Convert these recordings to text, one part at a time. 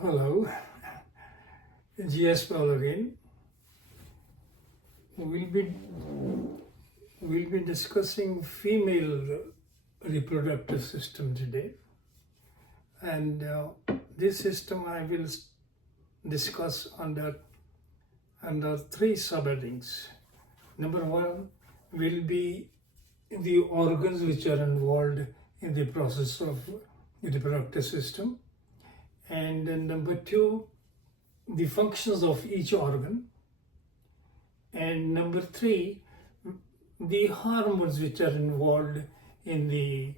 Hello, GS Paul again. We'll be discussing female reproductive system today, and this system I will discuss under three subheadings. Number one will be the organs which are involved in the process of reproductive system, and then number two, the functions of each organ, and number three, the hormones which are involved in the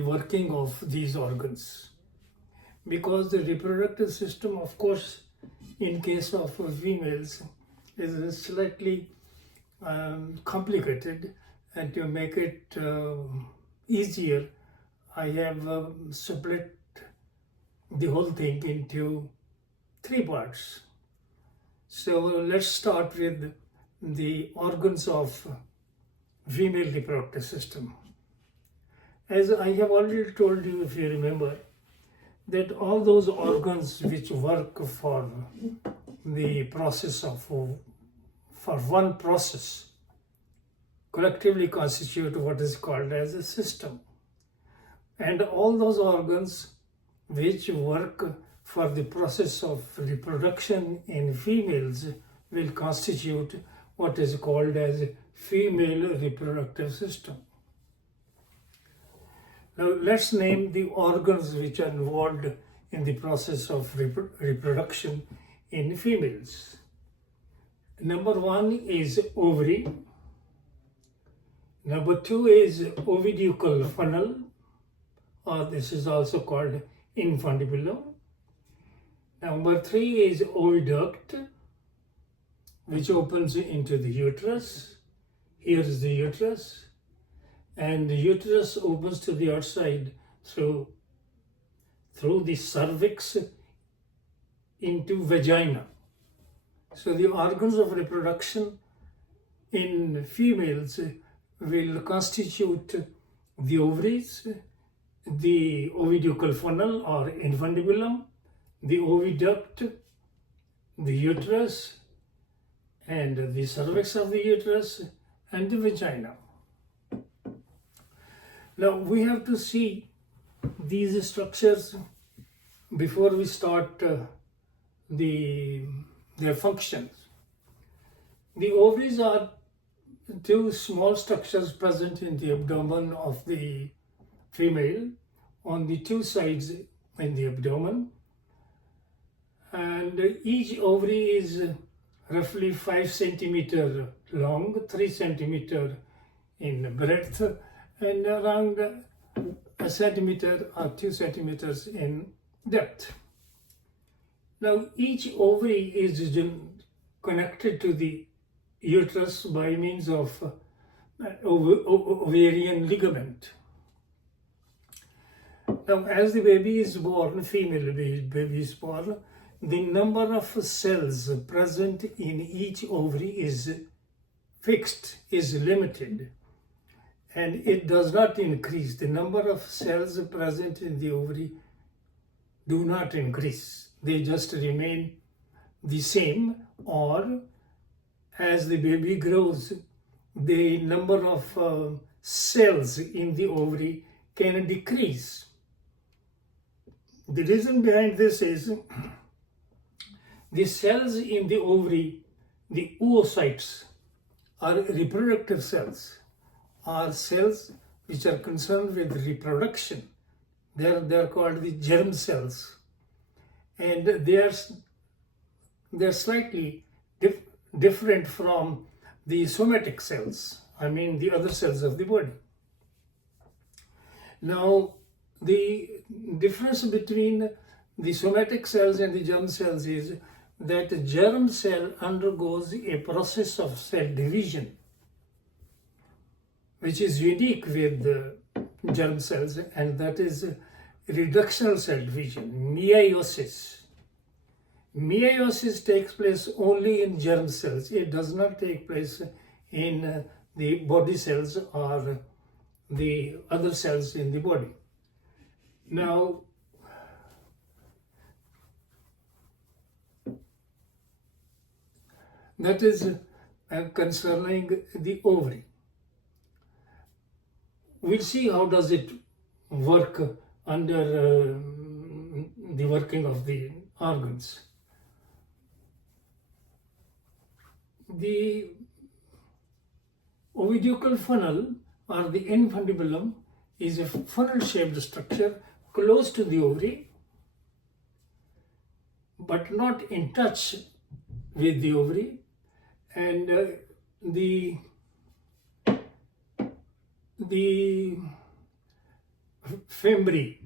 working of these organs. Because the reproductive system, of course, in case of females, is slightly complicated, and to make it easier, I have split the whole thing into three parts. So let's start with the organs of female reproductive system. As I have already told you, if you remember, that all those organs which work for the process of, for one process, collectively constitute what is called as a system. And all those organs which work for the process of reproduction in females will constitute what is called as female reproductive system. Now let's name the organs which are involved in the process of reproduction in females. Number one is ovary. Number two is oviducal funnel, or this is also called infundibulum. Number three is oviduct, which opens into the uterus. Here is the uterus, and the uterus opens to the outside through the cervix into vagina. So the organs of reproduction in females will constitute the ovaries, the oviducal funnel or infundibulum, the oviduct, the uterus, and the cervix of the uterus, and the vagina. Now we have to see these structures before we start their functions. The ovaries are two small structures present in the abdomen of the female on the two sides in the abdomen, and each ovary is roughly 5 centimeter long, 3 centimeter in breadth, and around a centimeter or 2 centimeters in depth. Now each ovary is connected to the uterus by means of ovarian ligament. Now, as the baby is born, female baby is born, the number of cells present in each ovary is fixed, is limited, and it does not increase. The number of cells present in the ovary do not increase. They just remain the same, or as the baby grows, the number of cells in the ovary can decrease. The reason behind this is the cells in the ovary, the oocytes, are reproductive cells, are cells which are concerned with reproduction. They are called the germ cells, and they are slightly different from the somatic cells, I mean the other cells of the body. Now, the difference between the somatic cells and the germ cells is that the germ cell undergoes a process of cell division, which is unique with the germ cells, and that is reductional cell division, meiosis. Meiosis takes place only in germ cells. It does not take place in the body cells or the other cells in the body. Now, That is concerning the ovary. We'll see how does it work under the working of the organs. The oviducal funnel or the infundibulum is a funnel-shaped structure close to the ovary, but not in touch with the ovary, and the fimbriae,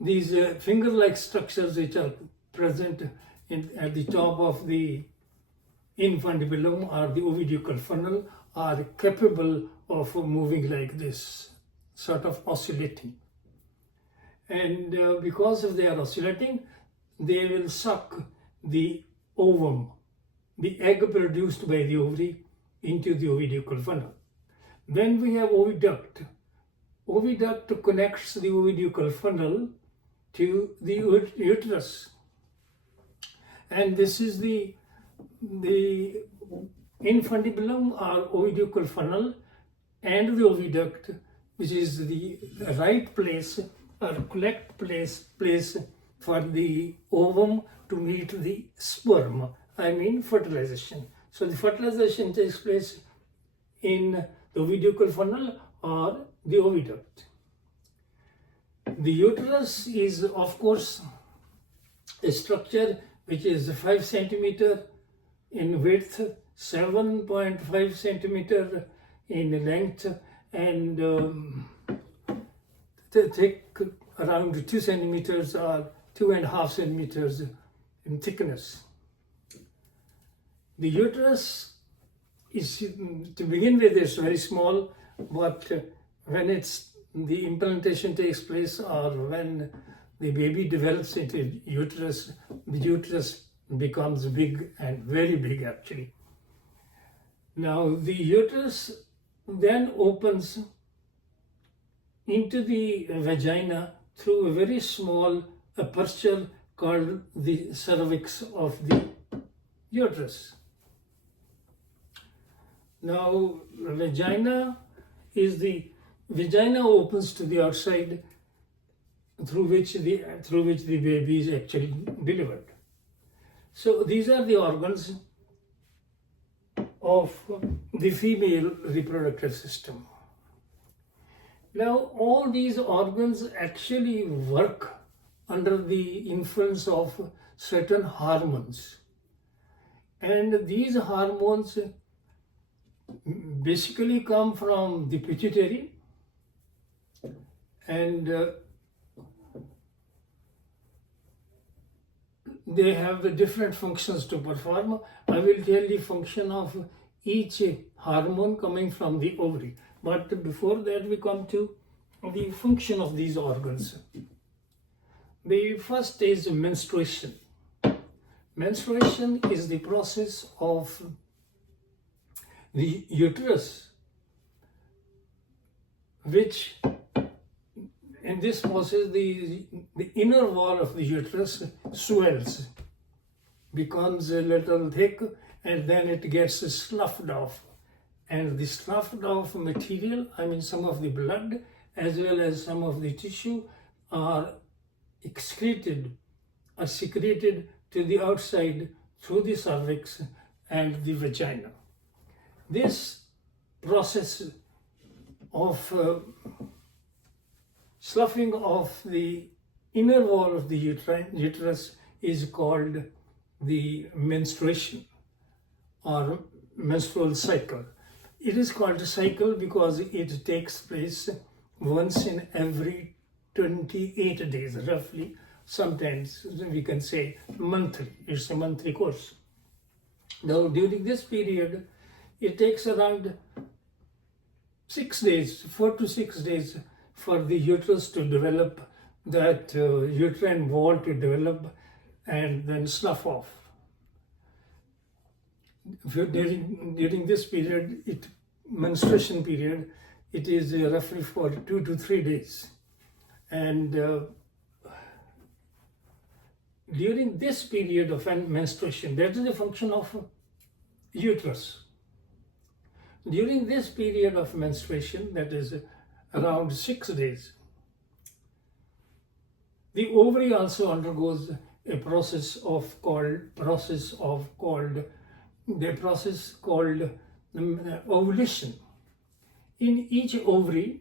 these finger-like structures which are present at the top of the infundibulum or the oviducal funnel, are capable of moving like this, sort of oscillating. And because of they are oscillating, they will suck the ovum, the egg produced by the ovary, into the oviducal funnel. Then we have oviduct. Oviduct connects the oviducal funnel to the uterus. And this is the infundibulum or oviducal funnel and the oviduct, which is the right place or correct place for the ovum to meet the sperm, I mean fertilization. So the fertilization takes place in the oviducal funnel or the oviduct. The uterus is, of course, a structure which is 5 centimeter in width, 7.5 centimeter in length, and thick around 2 centimeters or 2.5 centimeters in thickness. The uterus is, to begin with, is very small, but when the implantation takes place or when the baby develops into uterus, the uterus becomes big and very big actually. Now the uterus then opens into the vagina through a very small aperture called the cervix of the uterus. Now vagina opens to the outside through which the baby is actually delivered. So these are the organs of the female reproductive system. Now all these organs actually work under the influence of certain hormones, and these hormones basically come from the pituitary, and they have the different functions to perform. I will tell the function of each hormone coming from the ovary, but before that we come to the function of these organs. The first is menstruation. Menstruation is the process of the uterus, which in this process the inner wall of the uterus swells, becomes a little thick, and then it gets sloughed off. And the sloughed off material, I mean some of the blood as well as some of the tissue, are excreted or secreted to the outside through the cervix and the vagina. This process of sloughing of the inner wall of the uterus is called the menstruation or menstrual cycle. It is called a cycle because it takes place once in every 28 days, roughly. Sometimes we can say monthly. It's a monthly course. Now, during this period, it takes around 6 days, 4 to 6 days, for the uterus to develop, that uterine wall to develop and then slough off. During this period, menstruation period, it is roughly for 2 to 3 days. And during this period of menstruation, that is a function of uterus. During this period of menstruation, that is around 6 days, the ovary also undergoes a process called ovulation. In each ovary,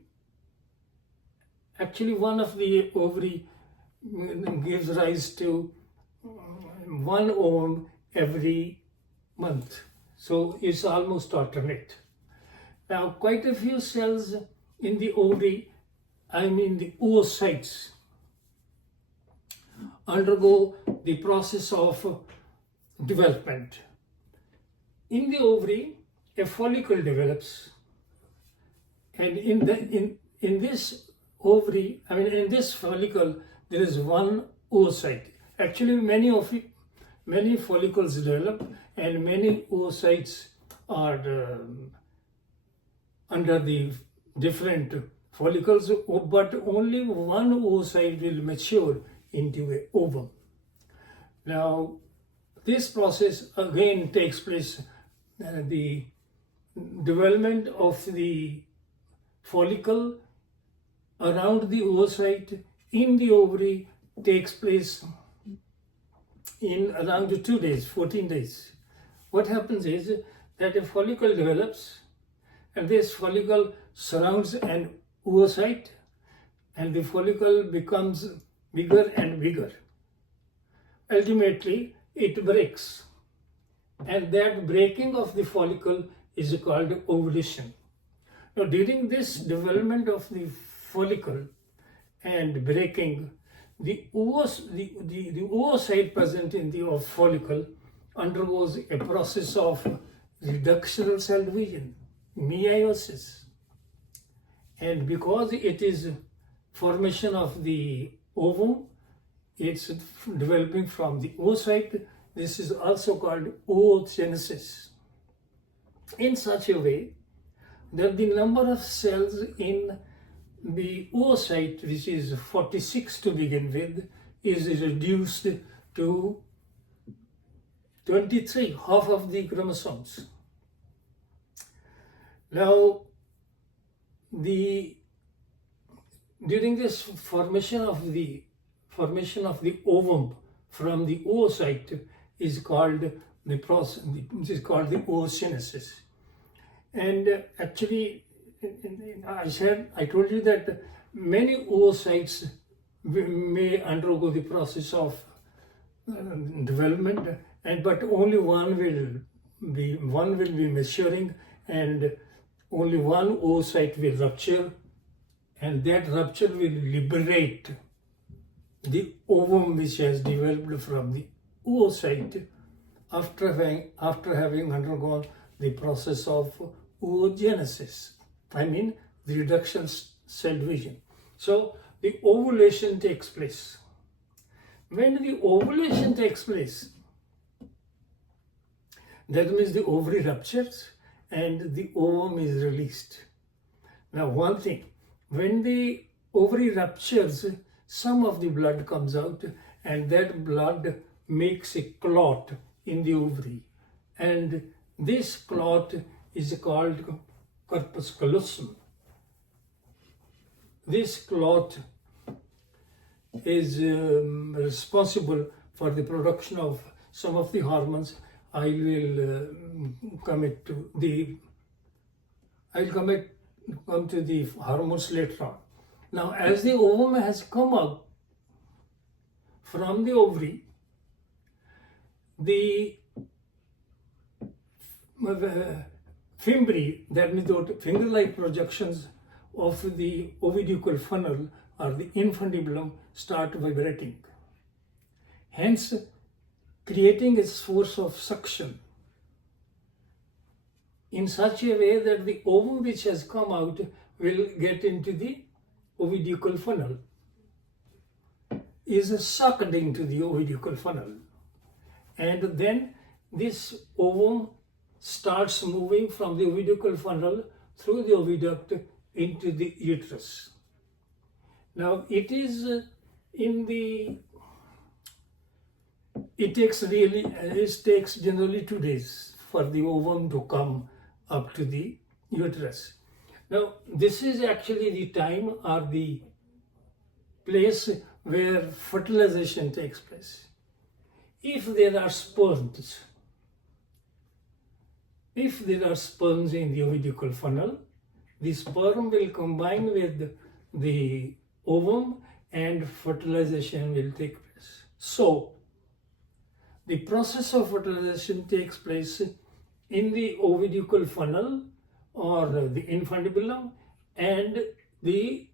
actually one of the ovary gives rise to one ovum every month, so it's almost alternate. Now, quite a few cells in the ovary, the oocytes, undergo the process of development. In the ovary, a follicle develops, and in this ovary, in this follicle, there is one oocyte. Actually, many follicles develop, and many oocytes are under the different follicles, but only one oocyte will mature into an ovum. Now, this process again takes place, the development of the follicle around the oocyte in the ovary takes place in around 2 days, 14 days. What happens is that a follicle develops, and this follicle surrounds an oocyte, and the follicle becomes bigger and bigger. Ultimately, it breaks, and that breaking of the follicle is called ovulation. Now, during this development of the follicle and breaking, the oocyte present in the follicle undergoes a process of reductional cell division, meiosis. And because it is formation of the ovum, it's developing from the oocyte. This is also called oogenesis. In such a way that the number of cells in the oocyte, which is 46 to begin with, is reduced to 23, half of the chromosomes. Now, during this formation of the ovum from the oocyte is called the process, which is called the oogenesis. And actually, I told you that many oocytes may undergo the process of development, but only one will be maturing, and only one oocyte will rupture, and that rupture will liberate the ovum which has developed from the oocyte after having undergone the process of oogenesis, the reduction cell division. So the ovulation takes place. When the ovulation takes place, that means the ovary ruptures and the ovum is released. Now, one thing, when the ovary ruptures, some of the blood comes out, and that blood makes a clot in the ovary, and this clot is called corpus callosum. This clot is responsible for the production of some of the hormones. I will come to the hormones later on. Now, as the ovum has come out from the ovary, the fimbriae, that means the finger-like projections of the oviducal funnel or the infundibulum, start vibrating, hence creating a force of suction in such a way that the ovum which has come out will get into the oviducal funnel, is sucked into the oviducal funnel, and then this ovum starts moving from the oviducal funnel through the oviduct into the uterus. Now, it takes generally 2 days for the ovum to come up to the uterus. Now, this is actually the time or the place where fertilization takes place. If there are sperms, in the oviducal funnel, the sperm will combine with the ovum and fertilization will take place. So, the process of fertilization takes place in the oviducal funnel or the infundibulum and the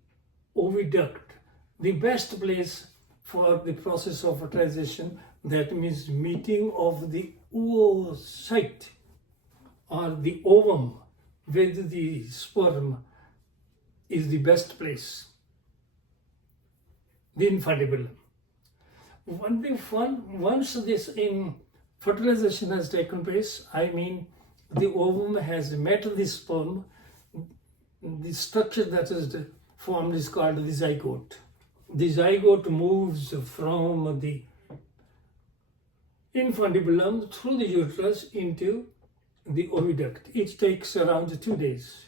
oviduct. The best place for the process of fertilization, that means meeting of the oocyte or the ovum with the sperm, is the best place, the infundibulum. Once this fertilization has taken place, I mean the ovum has met the sperm, the structure that is formed is called the zygote. The zygote moves from the infundibulum through the uterus into the oviduct. It takes around 2 days.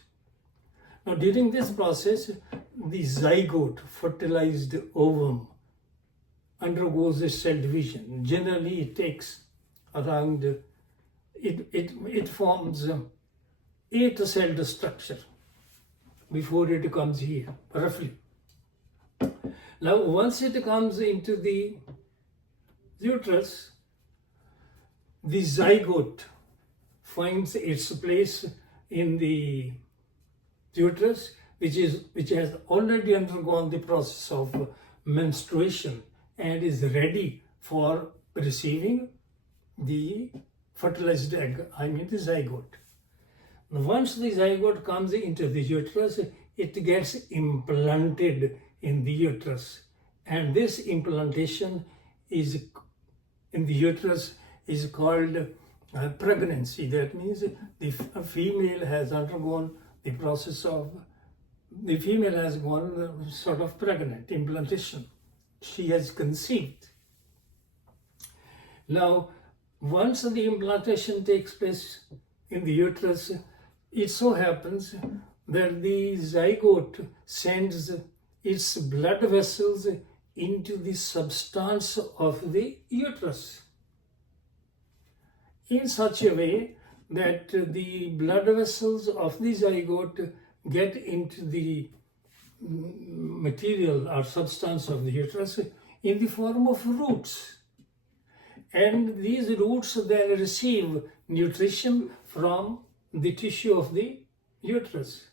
Now, during this process, the zygote, fertilized ovum, undergoes a cell division. Generally, it takes around, it forms 8-celled structure before it comes here, roughly. Now, once it comes into the uterus, the zygote finds its place in the uterus, which has already undergone the process of menstruation and is ready for receiving the fertilized egg, I mean the zygote. Once the zygote comes into the uterus, it gets implanted in the uterus, and this implantation is in the uterus is called pregnancy. That means the female has undergone the process of, the female has gone sort of pregnant, implantation. She has conceived. Now, once the implantation takes place in the uterus, it so happens that the zygote sends its blood vessels into the substance of the uterus in such a way that the blood vessels of the zygote get into the material or substance of the uterus in the form of roots. And these roots then receive nutrition from the tissue of the uterus.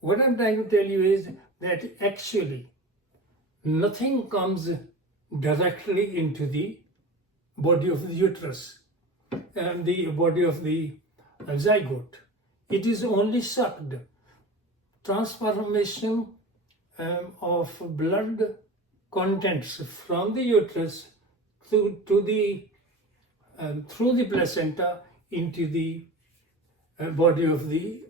What I'm trying to tell you is that actually nothing comes directly into the body of the uterus and the body of the zygote. It is only sucked. Transformation of blood contents from the uterus through the placenta into the body of the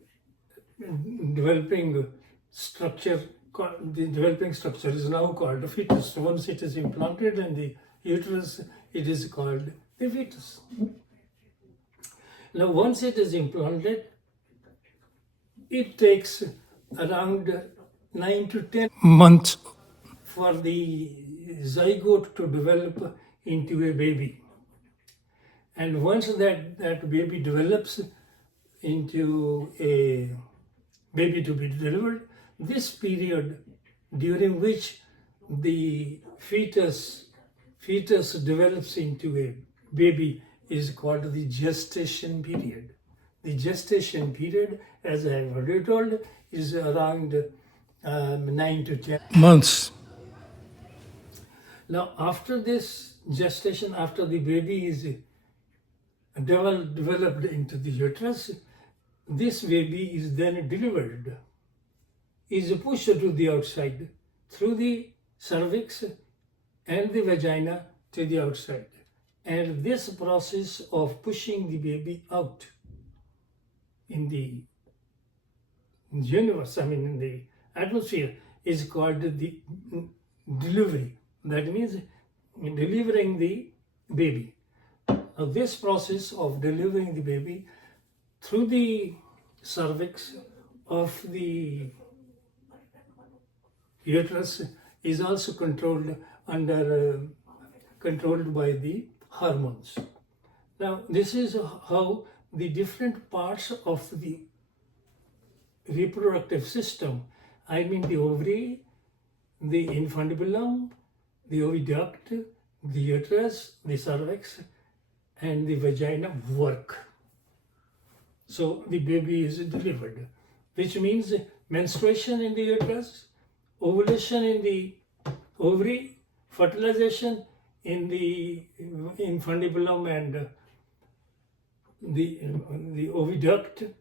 developing structure. The developing structure is now called a fetus. Once it is implanted in the uterus, it is called the fetus. Now, once it is implanted, it takes around 9 to 10 months for the zygote to develop into a baby. And once that baby develops into a baby to be delivered, this period during which the fetus develops into a baby is called the gestation period. The gestation period, as I have already told, is around 9 to 10 months. Now, after this gestation, after the baby is developed into the uterus, this baby is then delivered, is pushed to the outside through the cervix and the vagina to the outside. And this process of pushing the baby out in the universe, in the atmosphere, is called the delivery. That means delivering the baby. This process of delivering the baby through the cervix of the uterus is also controlled by the hormones. Now, this is how the different parts of the reproductive system, I mean the ovary, the infundibulum, the oviduct, the uterus, the cervix, and the vagina work. So the baby is delivered, which means menstruation in the uterus, ovulation in the ovary, fertilization in the infundibulum and the oviduct,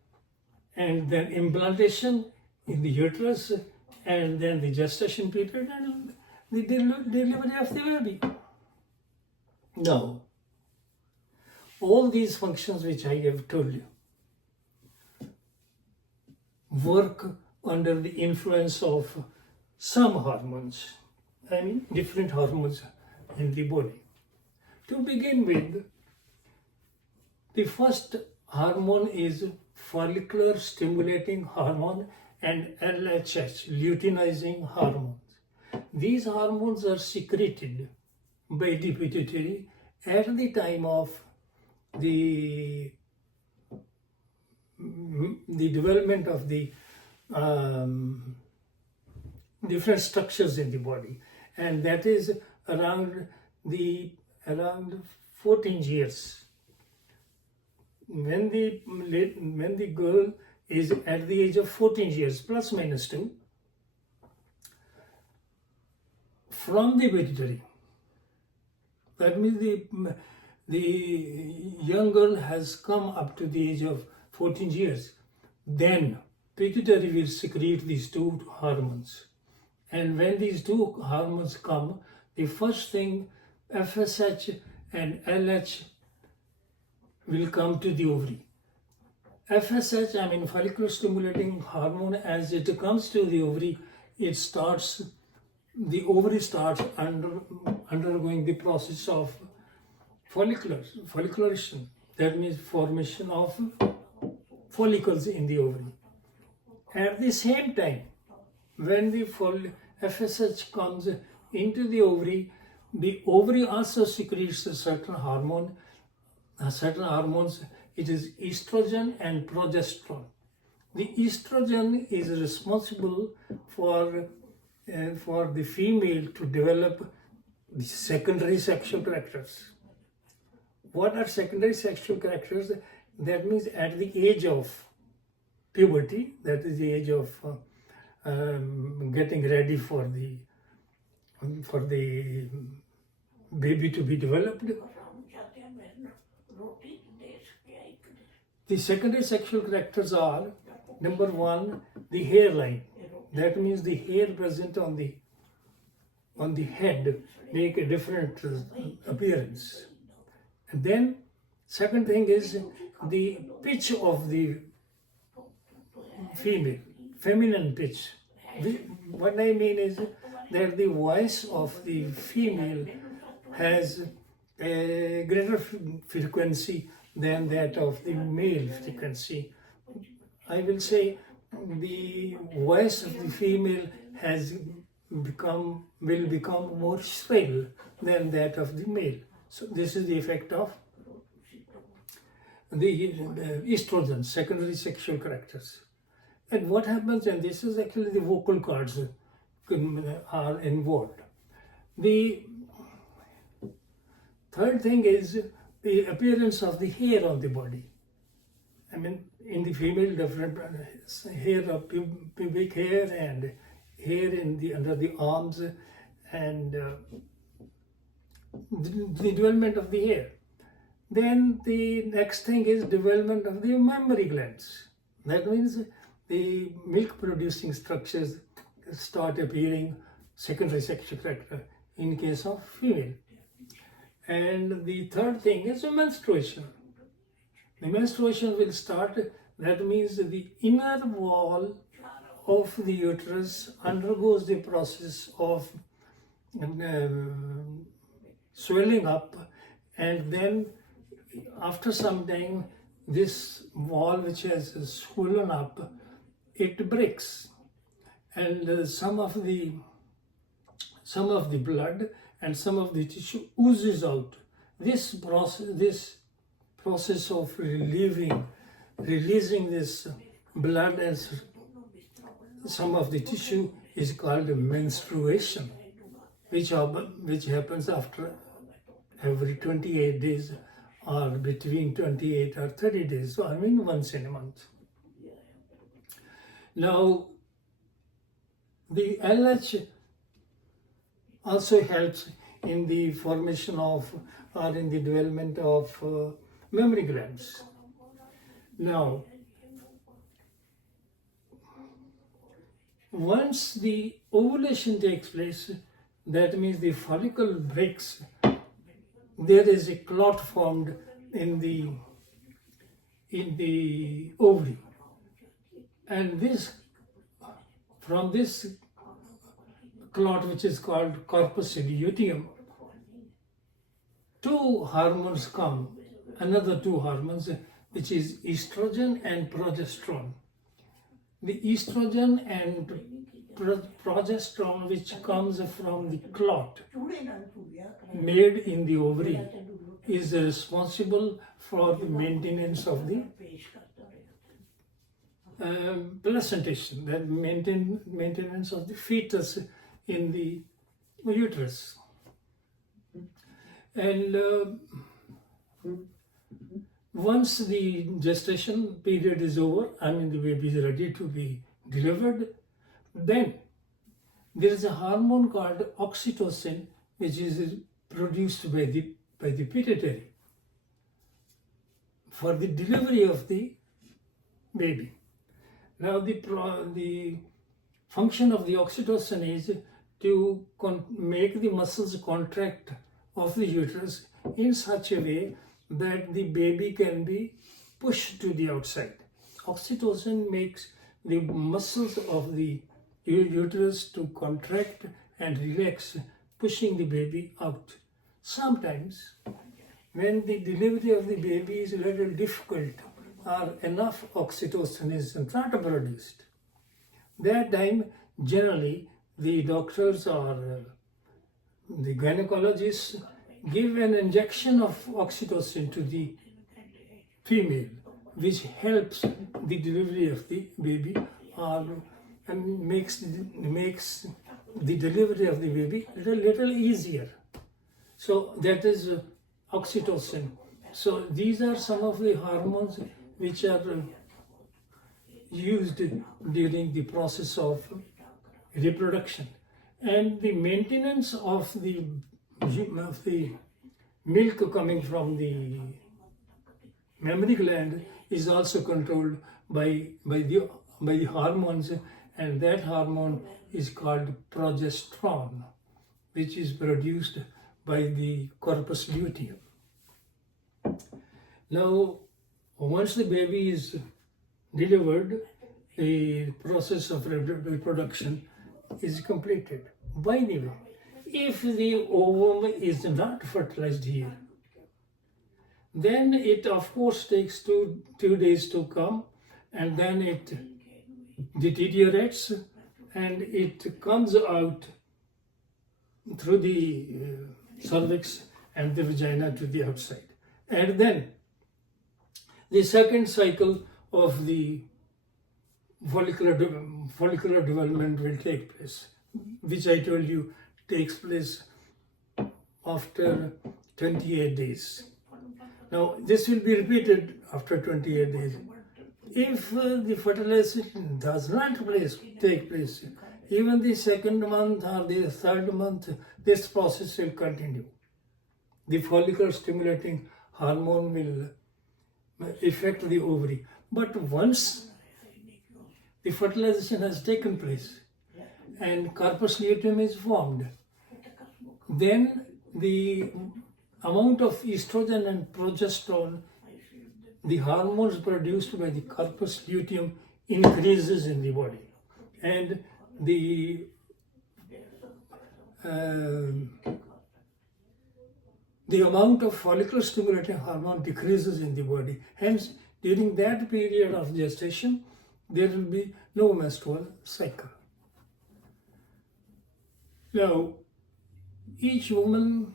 and then implantation in the uterus, and then the gestation period and the delivery of the baby. Now, all these functions which I have told you work under the influence of some hormones, I mean different hormones in the body. To begin with, the first hormone is follicular stimulating hormone and LHH, luteinizing hormones. These hormones are secreted by the pituitary at the time of the development of the different structures in the body, and that is around 14 years. When the girl is at the age of 14 years, plus minus 2, from the pituitary, that means the young girl has come up to the age of 14 years, then pituitary will secrete these two hormones. And when these two hormones come, the first thing, FSH and LH, will come to the ovary. FSH, I mean follicular stimulating hormone, as it comes to the ovary, the ovary starts undergoing the process of folliculation. That means formation of follicles in the ovary. At the same time, when the FSH comes into the ovary also secretes a certain hormones. It is estrogen and progesterone. The estrogen is responsible for the female to develop the secondary sexual characters. What are secondary sexual characters? That means at the age of puberty, that is the age of getting ready for the baby to be developed. The secondary sexual characters are, number one, the hairline. That means the hair present on the head make a different appearance. And then, second thing is the pitch of the feminine pitch. What I mean is that the voice of the female has a greater frequency than that of the male frequency. I will say the voice of the female will become more shrill than that of the male. So this is the effect of the estrogen, secondary sexual characters. And what happens, and this is actually the vocal cords are involved. The third thing is the appearance of the hair on the body. I mean, in the female, different hair of pubic hair and hair under the arms, and the development of the hair. Then the next thing is development of the mammary glands. That means the milk-producing structures start appearing, secondary sexual character in case of female. And the third thing is menstruation. The menstruation will start, that means the inner wall of the uterus undergoes the process of swelling up, and then after some time, this wall which has swollen up, it breaks, and some of the blood and some of the tissue oozes out. This process of releasing this blood and some of the tissue is called menstruation, which happens after every 28 days or between 28 or 30 days. So I mean once in a month. Now, the LH also helps in the formation of or in the development of mammary glands. Now, once the ovulation takes place, that means the follicle breaks, there is a clot formed in the ovary, and from this clot, which is called corpus luteum, two hormones come, another two hormones, which is estrogen and progesterone. The estrogen and progesterone, which comes from the clot made in the ovary, is responsible for the maintenance of the placentation, that maintenance of the fetus in the uterus. And once the gestation period is over, I mean the baby is ready to be delivered, then there is a hormone called oxytocin, which is produced by the pituitary for the delivery of the baby. Now the function of the oxytocin is to make the muscles contract of the uterus in such a way that the baby can be pushed to the outside. Oxytocin makes the muscles of the uterus to contract and relax, pushing the baby out. Sometimes, when the delivery of the baby is a little difficult or enough oxytocin is not produced, that time generally the doctors or the gynecologists give an injection of oxytocin to the female, which helps the delivery of the baby and makes the delivery of the baby a little easier. So that is oxytocin. So these are some of the hormones which are used during the process of reproduction. And the maintenance of the milk coming from the mammary gland is also controlled by the hormones, and that hormone is called progesterone, which is produced by the corpus luteum. Now, once the baby is delivered, the process of reproduction is completed. By the way, if the ovum is not fertilized here, then it of course takes two days to come, and then it deteriorates and it comes out through the cervix and the vagina to the outside. And then the second cycle of the follicular development will take place, which I told you takes place after 28 days. Now, this will be repeated after 28 days. If the fertilization does not take place, even the second month or the third month, this process will continue. The follicle stimulating hormone will affect the ovary. But once the fertilization has taken place and corpus luteum is formed, then the amount of estrogen and progesterone, the hormones produced by the corpus luteum, increases in the body, and the the amount of follicular stimulating hormone decreases in the body. Hence, during that period of gestation, there will be no menstrual cycle. Now, each woman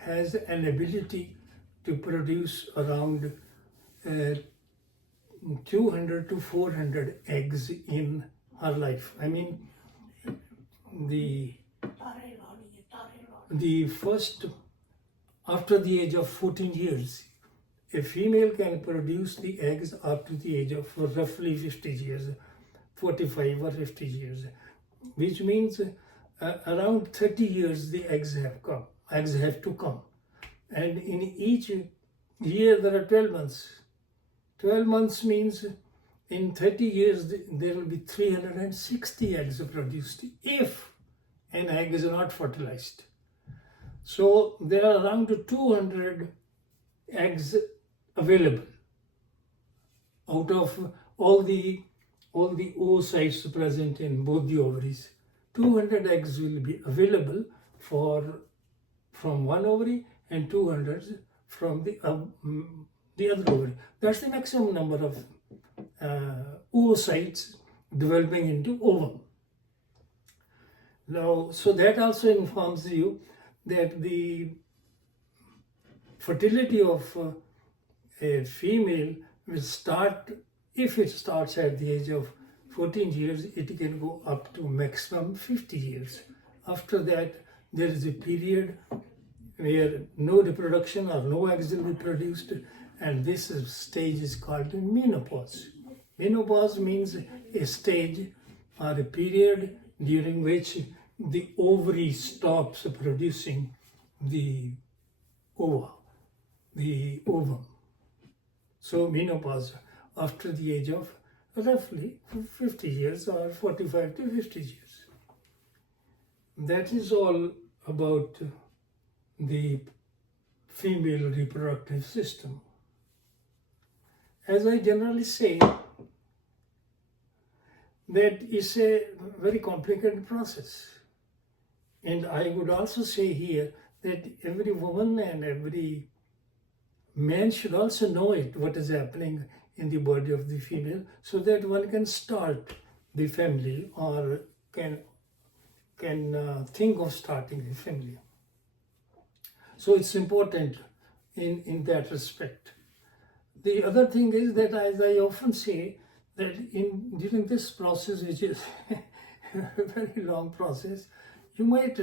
has an ability to produce around 200 to 400 eggs in her life. I mean, the first, after the age of 14 years, a female can produce the eggs up to the age of roughly 50 years, 45 or 50 years, which means around 30 years the eggs have to come. And in each year there are 12 months. 12 months means in 30 years there will be 360 eggs produced if an egg is not fertilized. So there are around 200 eggs available out of all the oocytes present in both the ovaries. 200 eggs will be available from one ovary and 200 from the other ovary. That's the maximum number of oocytes developing into ovum. Now, so that also informs you that the fertility of a female will start, if it starts at the age of 14 years, it can go up to maximum 50 years. After that, there is a period where no reproduction or no eggs will be produced, and this stage is called menopause. Menopause means a stage or a period during which the ovary stops producing the ovum. So menopause after the age of roughly 50 years or 45 to 50 years. That is all about the female reproductive system. As I generally say, that is a very complicated process. And I would also say here that every woman and every man should also know what is happening in the body of the female, so that one can start the family or can think of starting a family. So it's important in that respect. The other thing is that, as I often say, that during this process, which is a very long process, you might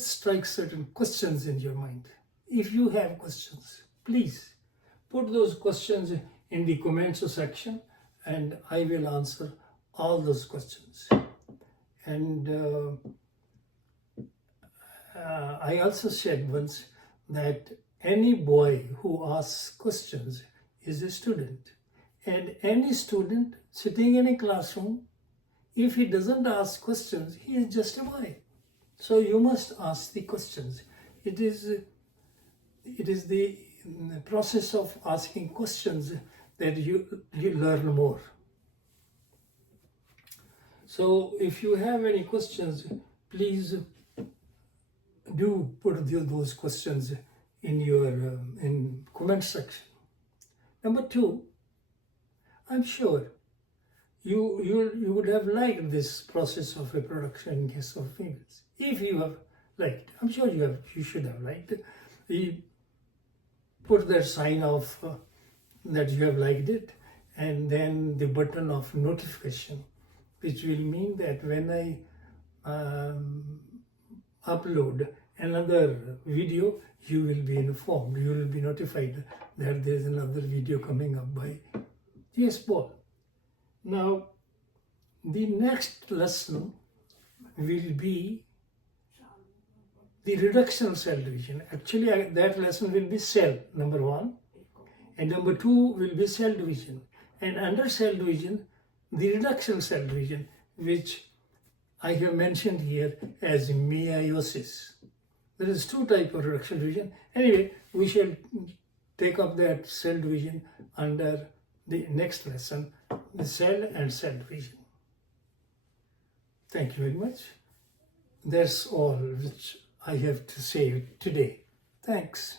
strike certain questions in your mind. If you have questions, please put those questions in the comments section, and I will answer all those questions. And I also said once that any boy who asks questions is a student, and any student sitting in a classroom, if he doesn't ask questions, he is just a boy. So you must ask the questions. It is the process of asking questions that you learn more. So if you have any questions, please do put those questions in your in comment section. Number 2, I'm sure you would have liked this process of reproduction in case of females. If you have liked, I'm sure you should have liked it. You put that sign of that you have liked it, and then the button of notification, which will mean that when I upload another video, you will be informed, you will be notified that there is another video coming up by G.S. Paul. Now, the next lesson will be the reduction of cell division. Actually, that lesson will be cell, number 1, and number 2 will be cell division. And under cell division, the reduction of cell division, which I have mentioned here as meiosis. There is 2 types of reduction division. Anyway, we shall take up that cell division under the next lesson, the cell and cell division. Thank you very much. That's all which I have to say today. Thanks.